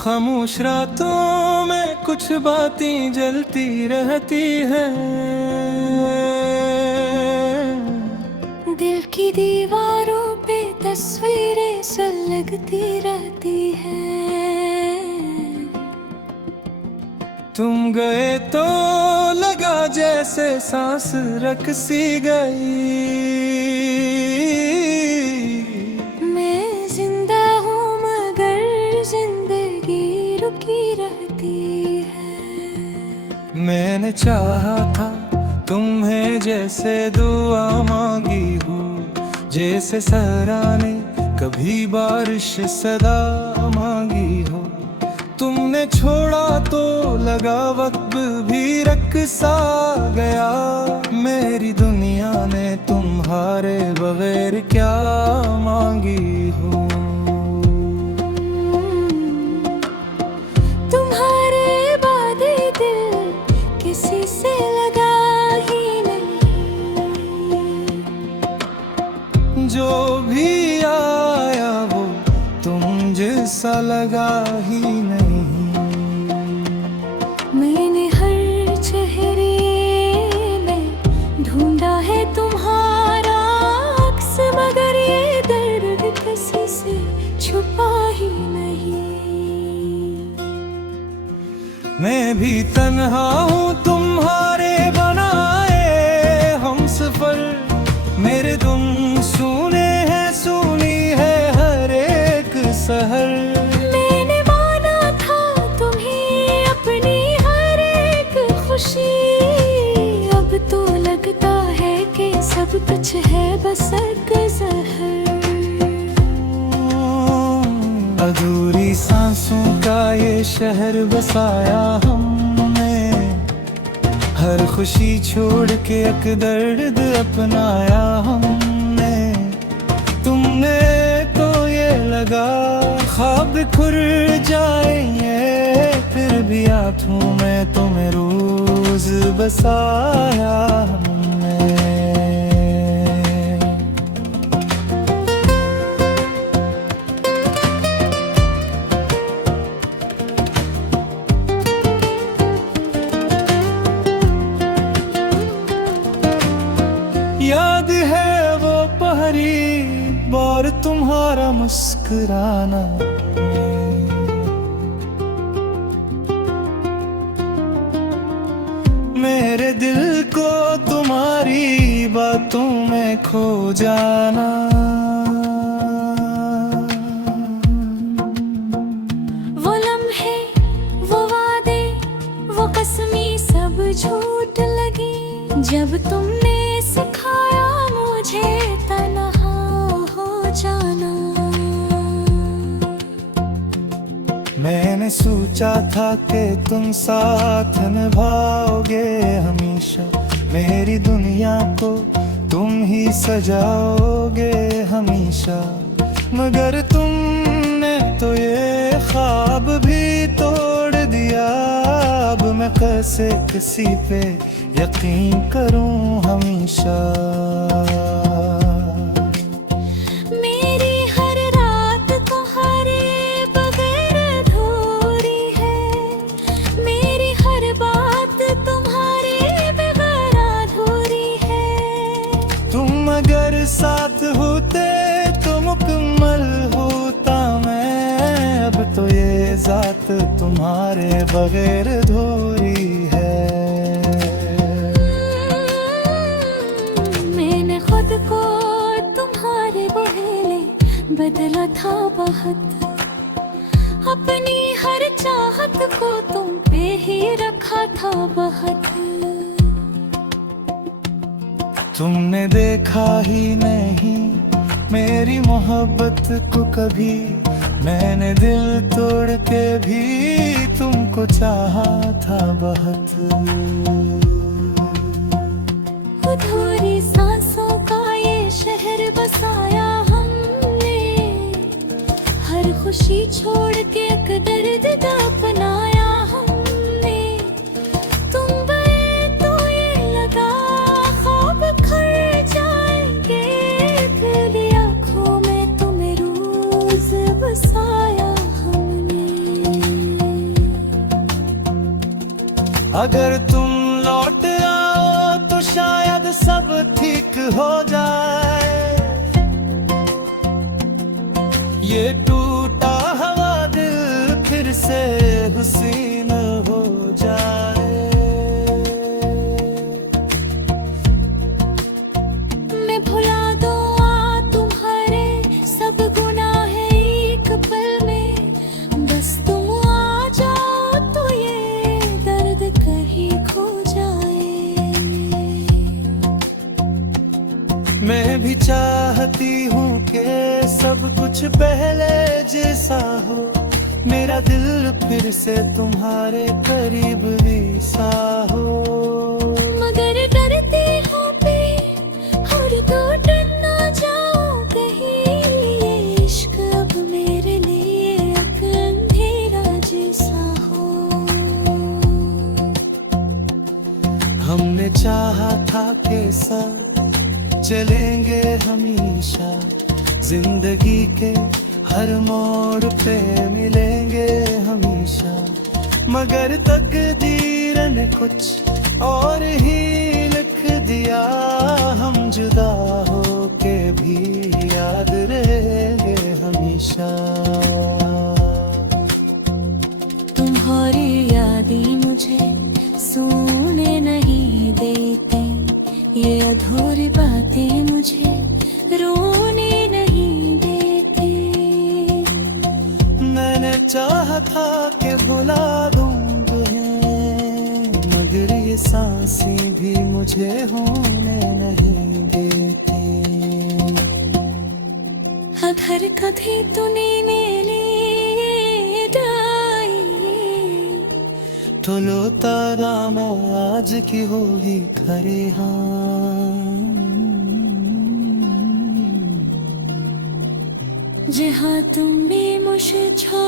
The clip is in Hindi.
खामोश रातों में कुछ बातें जलती रहती है। दिल की दीवारों पे तस्वीरें सुलगती रहती है। तुम गए तो लगा जैसे सांस रक सी गई। मैं जिंदा हूँ मगर जिंदगी रुकी रहती है। मैंने चाहा था तुम्हें जैसे दुआ मांगी हो, जैसे सहरा ने कभी बारिश सदा मांगी हो। तुमने छोड़ा तो लगा वक्त भी रक सा गया। मेरी दुनिया ने तुम्हारे बगैर क्या मांगी हो। तुम्हारे वादे दिल किसी से लगा ही नहीं। जो भी आया वो तुम जैसा लगा ही नहीं। मैंने हर चेहरे में ढूंढा है तुम्हारा अक्स, मगर ये दर्द किसी से छुपा ही नहीं। मैं भी तन्हा हूँ तुम्हारे बनाए हम सफर। मेरे तुम सुने हैं, सुनी है हर एक सहर। मैंने माना था तुम्हें अपनी हर एक खुशी, अब तो लगता है कि सब कुछ है बस एक जहर। अधूरी सांसों का ये शहर बसाया हमने, हर खुशी छोड़ के एक दर्द अपनाया हमने। तुमने तो ये लगा ख्वाब खुर जाएंगे, फिर भी आँखों में तुम्हें रोज बसाया हमने। याद है वो पहली बार तुम्हारा मुस्कुराना, मेरे दिल को तुम्हारी बातों में खो जाना। वो लम्हे, वो वादे, वो कसमी सब झूठ लगी, जब तुमने सिखाया मुझे तन्हा हो जाना। मैंने सोचा था कि तुम साथ निभाओगे हमेशा, मेरी दुनिया को तुम ही सजाओगे हमेशा। मगर तुमने तो ये ख्वाब भी तोड़ दिया। अब मैं कैसे किसी पे यकीन करूं हमेशा। मेरी हर रात तुम्हारे बगैर अधूरी है, मेरी हर बात तुम्हारे बगैर अधूरी है। तुम अगर साथ होते तो मुकम्मल होता मैं, अब तो ये जात तुम्हारे बगैर अधूरी है। मैंने खुद को तुम्हारे बहेले बदला था बहुत, अपनी हर चाहत को तुम पे ही रखा था बहुत। तुमने देखा ही नहीं मेरी मोहब्बत को कभी, मैंने दिल तोड़ के भी तुमको चाहा था बहुत। अधूरी सांसों का ये शहर बसाया हमने, हर खुशी छोड़ के एक दर्द अपनाया हमने। तुम गए तो ये लगा ख्वाब खर जाएंगे, फिर भी आँखों में तुम्हें रोज बसाया हमने। अगर तुम लौट आओ तो शायद सब ठीक हो जाए। ये टूटा हुआ दिल फिर से हुसीन हो जाए। मैं भुला दूँ तुम्हारे सब गुनाह एक पल में, बस तुम आ जाओ तो ये दर्द कहीं खो जाए। मैं भी चाहती हूँ कि सब कुछ पहले जैसा हो, मेरा दिल फिर से तुम्हारे करीब सा हो। मगर डरती हूँ पे और तो डर ना जाओ कहीं, ये इश्क अब मेरे लिए एक अंधेरा जैसा हो। हमने चाहा था कि साथ चलेंगे हमेशा, जिंदगी के हर मोड़ पे मिलेंगे हमेशा, मगर तकदीर ने कुछ और ही लिख दिया। हम जुदा हो के भी याद रहेंगे हमेशा। तुम्हारी यादें मुझे सोने नहीं देती, ये अधूरी बातें मुझे रोने नहीं देती। मैंने चाहा था कि भुला दूं तुम्हें, मगर ये सांसें भी मुझे होने नहीं देती। अगर कभी तूने ले जाई तो लो तारा आज की होगी खरे हाँ। जहाँ तुम भी मुझे छोड़